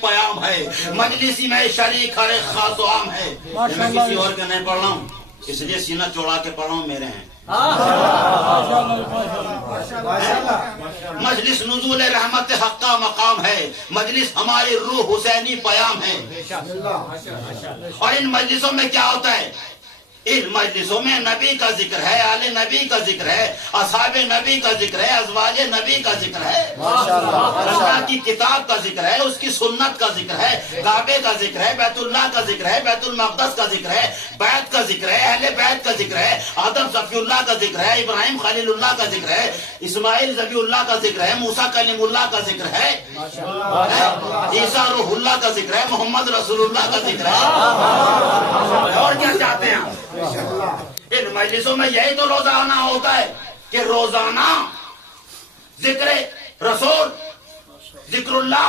پیام ہے، مجلسی میں شریک ہر ایک خاص و عام ہے۔ میں کسی اور کے نہیں پڑھ رہا ہوں، اس لیے سینہ چوڑا کے پڑھ رہا ہوں، میرے ہیں۔ مجلس نزول رحمت حق کا مقام ہے، مجلس ہماری روح حسینی پیام ہے۔ اور ان مجلسوں میں کیا ہوتا ہے؟ ان مجلسوں میں نبی کا ذکر ہے، آل نبی کا ذکر ہے، اصحاب نبی کا ذکر ہے، ازواج نبی کا ذکر ہے، اللہ کی کتاب کا ذکر ہے، اس کی سنت کا ذکر ہے، کعبے کا ذکر ہے، بیت اللہ کا ذکر ہے، بیت المقدس کا ذکر ہے، بیت کا ذکر ہے، اہل بیت کا ذکر ہے، آدم صفی اللہ کا ذکر ہے، ابراہیم خلیل اللہ کا ذکر ہے، اسماعیل ذبیح اللہ کا ذکر ہے، موسیٰ کلیم اللہ کا ذکر ہے، عیسیٰ روح اللہ کا ذکر ہے، محمد رسول اللہ کا ذکر ہے۔ اور کیا چاہتے ہیں آپ؟ ان مجلسوں میں یہی تو روزانہ ہوتا ہے کہ روزانہ ذکر رسول، ذکر اللہ،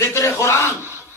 ذکر قرآن،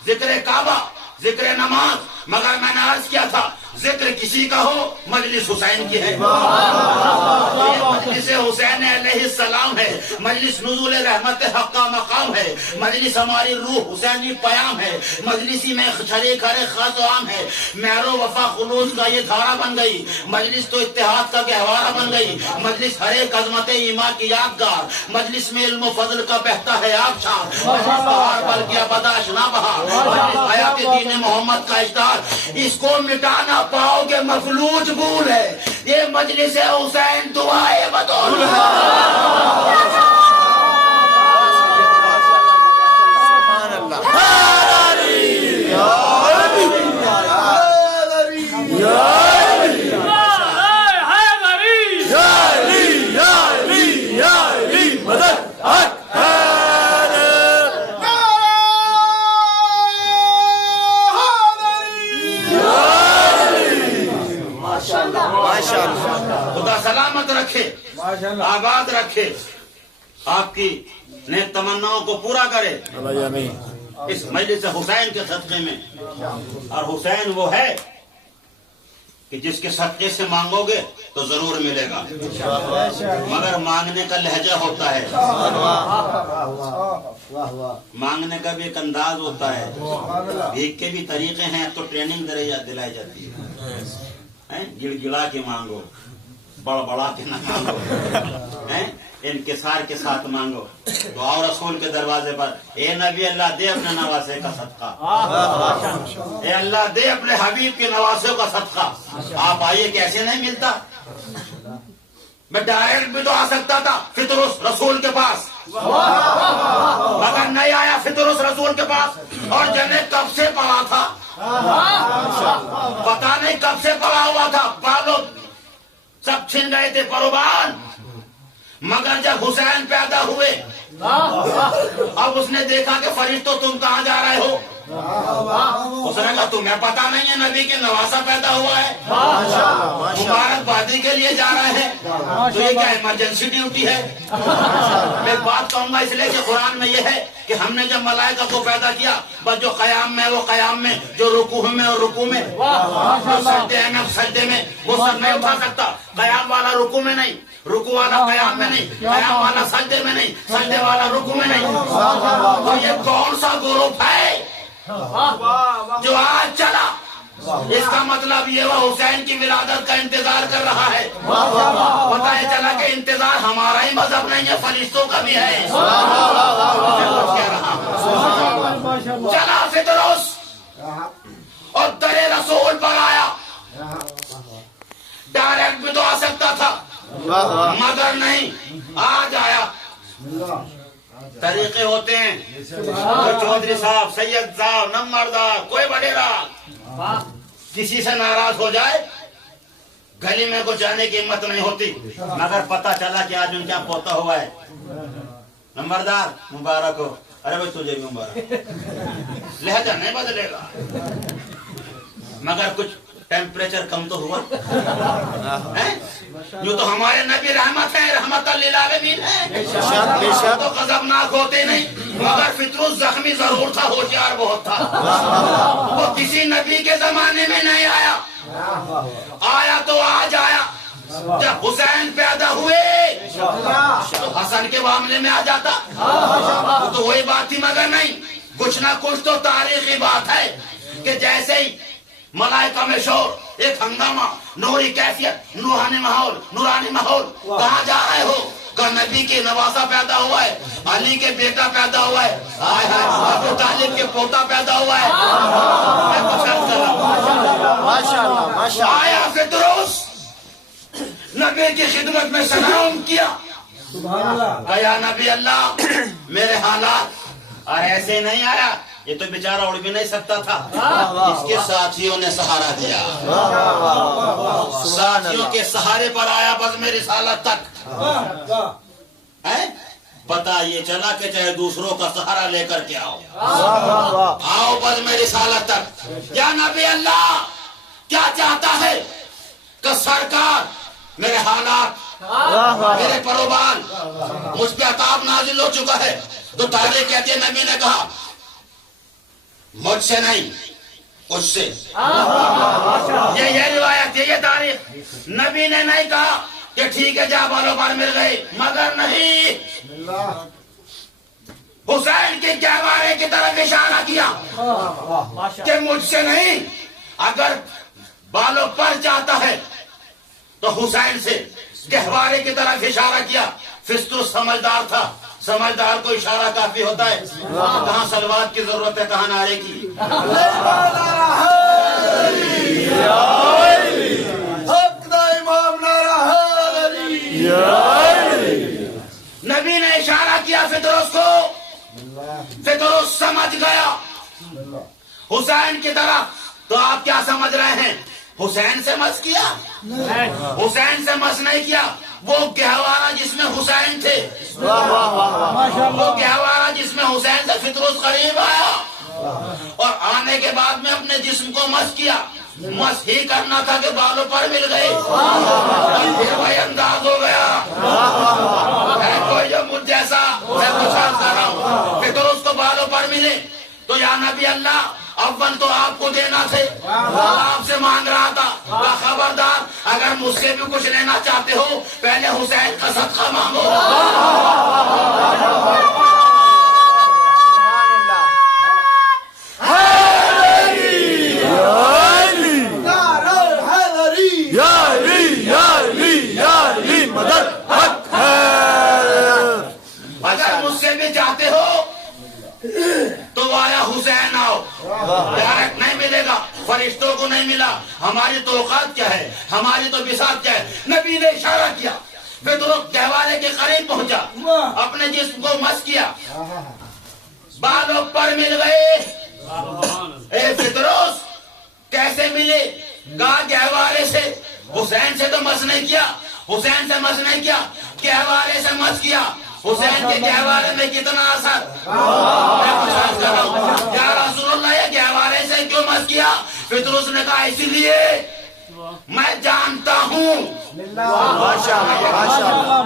ذکر کعبہ، ذکر نماز۔ مگر میں نے عرض کیا تھا ذکر کسی کا ہو، مجلس حسین کی ہے، مجلس حسین علیہ السلام ہے، مجلس نزول رحمت حق کا مقام ہے، مجلس ہماری روح حسینی پیام ہے، مجلسی میں شریک ہر ایک خاص و عام ہے۔ مہر و وفا خلوص کا یہ دھارا بن گئی، مجلس تو اتحاد کا گہوارہ بن گئی، مجلس ہر ایک عظمت ایمان کی یادگار، مجلس میں علم و فضل کا بہتا ہے آبشار، مجلس بہار بلکہ ابداش نہ بہار، مجلس حیات دین محمد کا اشتہار، اس کو مٹانا پاؤ گے مفلوج بھول ہے، یہ مجلس حسین دعائے بدول ہے۔ خدا سلامت رکھے، آباد رکھے، آپ کی نیک تمناؤں کو پورا کرے اس مجلس حسین کے صدقے میں۔ اور حسین وہ ہے کہ جس کے صدقے سے مانگو گے تو ضرور ملے گا، مگر مانگنے کا لہجہ ہوتا ہے، مانگنے کا بھی ایک انداز ہوتا ہے، بھیک کے بھی طریقے ہیں، تو ٹریننگ دلائی جاتی ہے، گڑ گڑا کے مانگو، بڑ بڑا کے نہ مانگو، انکسار کے ساتھ مانگو۔ تو اور رسول کے دروازے پر اے نبی اللہ دے اپنے نواسے کا صدقہ، اے اللہ دے اپنے حبیب کے نواسوں کا صدقہ۔ آپ آئیے کیسے نہیں ملتا؟ میں ڈائریکٹ بھی تو آ سکتا تھا فطرس رسول کے پاس، مگر نہیں آیا فطرس رسول کے پاس، اور جنہیں کب سے پڑا تھا پتا نہیں، کب سے پڑا ہوا تھا، بالوں سب چھن گئے تھے پروبان، مگر جب حسین پیدا ہوئے اب اس نے دیکھا کہ فرشتوں تم کہاں جا رہے ہو؟ اس نے کہا تمہیں پتا نہیں ہے نبی کے نواسا پیدا ہوا ہے، مبارک بادی کے لیے جا رہے ہیں، تو یہ کیا ایمرجنسی ڈیوٹی ہے؟ میں بات کہوں گا اس لیے کہ قرآن میں یہ ہے کہ ہم نے جب ملائکہ کو پیدا کیا، بس جو قیام میں وہ قیام میں، جو رکوع میں وہ رکوع میں، جو سجدے میں وہ سجدے میں، وہ سر نہیں اٹھا سکتا، قیام والا رکوع میں نہیں، رکوع والا قیام میں نہیں، قیام والا سجدے میں نہیں، سجدے والا رکوع میں نہیں۔ تو یہ کون سا گروپ ہے جو آج چلا؟ اس کا مطلب یہ وہ حسین کی ولادت کا انتظار کر رہا ہے۔ پتہ یہ چلا کہ انتظار ہمارا ہی مذہب نہیں ہے، فرشتوں کا بھی ہے۔ چلا فطرس اور در رسول پر آیا، ڈائریکٹ بھی تو آ سکتا تھا، مگر نہیں، آج آیا۔ طریقے ہوتے ہیں، کوئی چودھری صاحب، سید صاحب، نمبردار، کوئی وڈیرا کسی سے ناراض ہو جائے، گلی میں کو جانے کی ہمت نہیں ہوتی، مگر پتہ چلا کہ آج ان کا پوتا ہوا ہے، نمبردار مبارک ہو، ارے بھائی تجھے بھی مبارک، لہجہ نہیں بدلے گا، مگر کچھ ٹیمپریچر کم تو ہوا، جو تو ہمارے نبی رحمت ہے، رحمت للعالمین ہے، تو غضبناک ہوتے نہیں، مگر فطرس زخمی ضرور تھا، ہوشیار بہت تھا، وہ کسی نبی کے زمانے میں نہیں آیا، آیا تو آج آیا۔ جب حسین پیدا ہوئے تو حسن کے معاملے میں آ جاتا، تو وہی بات تھی، مگر نہیں، کچھ نہ کچھ تو تاریخی بات ہے کہ جیسے ہی ملائکہ میں شور، ایک ہنگامہ، نوری کیفیت، نورانی ماحول، کہاں جا رہے ہو؟ کہ نبی کے نواسا پیدا ہوا ہے، علی کے بیٹا پیدا ہوا ہے، ابو طالب کے پوتا پیدا ہوا ہے۔ میں کچھ عرض کر رہا ہوں، آیا فطروس نبی کی خدمت میں سلام کیا، کہ یا نبی اللہ میرے حالات، اور ایسے نہیں آیا، یہ تو بیچارہ اڑ بھی نہیں سکتا تھا، اس کے ساتھیوں نے سہارا دیا، ساتھیوں کے سہارے پر آیا بس میری رسالت تک۔ پتا یہ چلا کہ چاہے دوسروں کا سہارا لے کر کے آؤ بس میری رسالت تک۔ یا نبی اللہ کیا چاہتا ہے کہ سرکار میرے حالات، میرے پروبال، مجھ پہ عذاب نازل ہو چکا ہے، تو تاریخ کہتے ہیں نبی نے کہا مجھ سے نہیں اس سے، یہ روایت ہے، یہ تاریخ۔ نبی نے نہیں کہا کہ ٹھیک ہے جا بالوں پر مل گئی، مگر نہیں، حسین کے گہوارے کی طرف اشارہ کیا کہ مجھ سے نہیں، اگر بالوں پر چاہتا ہے تو حسین سے، گہوارے کی طرف اشارہ کیا۔ فسطس سمجھدار تھا، سمجھدار کو اشارہ کافی ہوتا ہے، کہاں سلوات کی ضرورت ہے، کہاں نعرے کی۔ نبی نے اشارہ کیا فطروس کو، فطروس سمجھ گیا حسین کی طرف۔ تو آپ کیا سمجھ رہے ہیں؟ حسین سے مس کیا؟ حسین سے مس نہیں کیا، وہ گہوارہ جس میں حسین تھے، وہ گہوارہ جس میں حسین سے فطروس قریب آیا، اور آنے کے بعد میں اپنے جسم کو مس کیا۔ مس ہی کرنا تھا کہ بالوں پر مل گئے، پھر وہی انداز ہو گیا۔ ہے کوئی جو مجھ جیسا، میں کچھ عرض کر رہا ہوں، فطروس کو بالوں پر ملے تو یا نبی اللہ اول تو آپ کو دینا تھے، آپ سے مانگ رہا تھا، خبردار اگر مجھ سے بھی کچھ لینا چاہتے ہو پہلے حسین کا صدقہ مانگو۔ اگر مجھ سے بھی چاہتے ہو تو آیا حسین آؤ، ڈائریکٹ نہیں ملے گا، فرشتوں کو نہیں ملا، ہماری تو اوقات کیا ہے، ہماری تو بساط کیا ہے۔ نبی نے اشارہ کیا، فطروس گہوارے کے قریب پہنچا، اپنے جسم کو مس کیا، بالوں پر مل گئے۔ اے فطروس کیسے ملے؟ کہا گہوارے سے، حسین سے تو مس نہیں کیا، حسین سے مس نہیں کیا، گہوارے سے مس کیا۔ حسین کے گہوارے میں کتنا اثر، میں کچھ عرض کر رہا ہوں، یا رسول اللہ یہ گہوارے سے کیوں مس کیا؟ فطروس نے کہا اسی لیے میں جانتا ہوں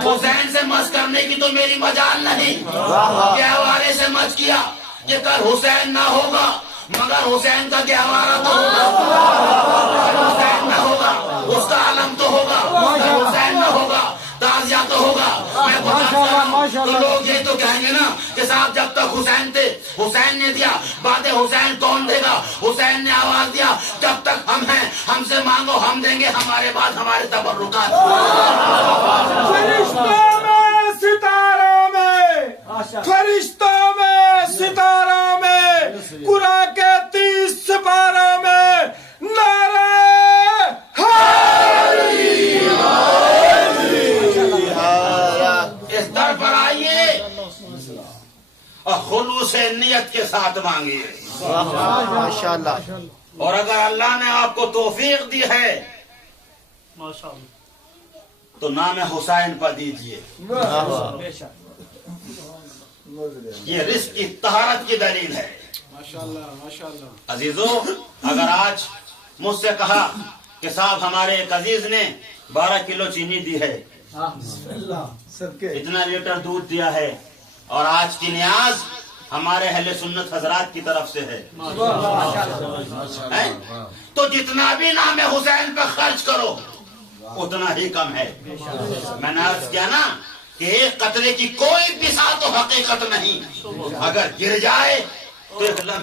حسین سے مس کرنے کی تو میری مجال نہیں، گہوارے سے مس کیا کہ کل حسین نہ ہوگا مگر حسین کا گہوارہ تو ہوگا، حسین نہ ہوگا اس کا علم تو ہوگا، حسین نہ ہوگا تازیہ تو ہوگا۔ میں تو لوگ یہ تو کہیں گے نا کہ صاحب جب تک حسین تھے حسین نے دیا، بعد حسین کون دے گا؟ حسین نے آواز دیا جب تک ہم ہیں ہم سے مانگو ہم دیں گے، ہمارے بعد ہمارے تبرکات۔ فرشتوں میں ستاروں میں، فرشتوں میں ستاروں میں، قرآن کے 30 سپاروں میں نعرہ اس در پر آئیے اور خلوص نیت کے ساتھ مانگیے، اور اگر اللہ نے آپ کو توفیق دی ہے تو نام حسین پر دیجیے، یہ رزق کی طہارت کی دلیل ہے۔ عزیزو اگر آج مجھ سے کہا کہ صاحب ہمارے ایک عزیز نے 12 کلو چینی دی ہے، اتنا لیٹر دودھ دیا ہے، اور آج کی نیاز ہمارے اہل سنت حضرات کی طرف سے ہے، تو جتنا بھی نام حسین پہ خرچ کرو اتنا ہی کم ہے۔ میں نے عرض کیا نا کہ ایک قطرے کی کوئی بساط و حقیقت نہیں، اگر گر جائے تو ایک لمحے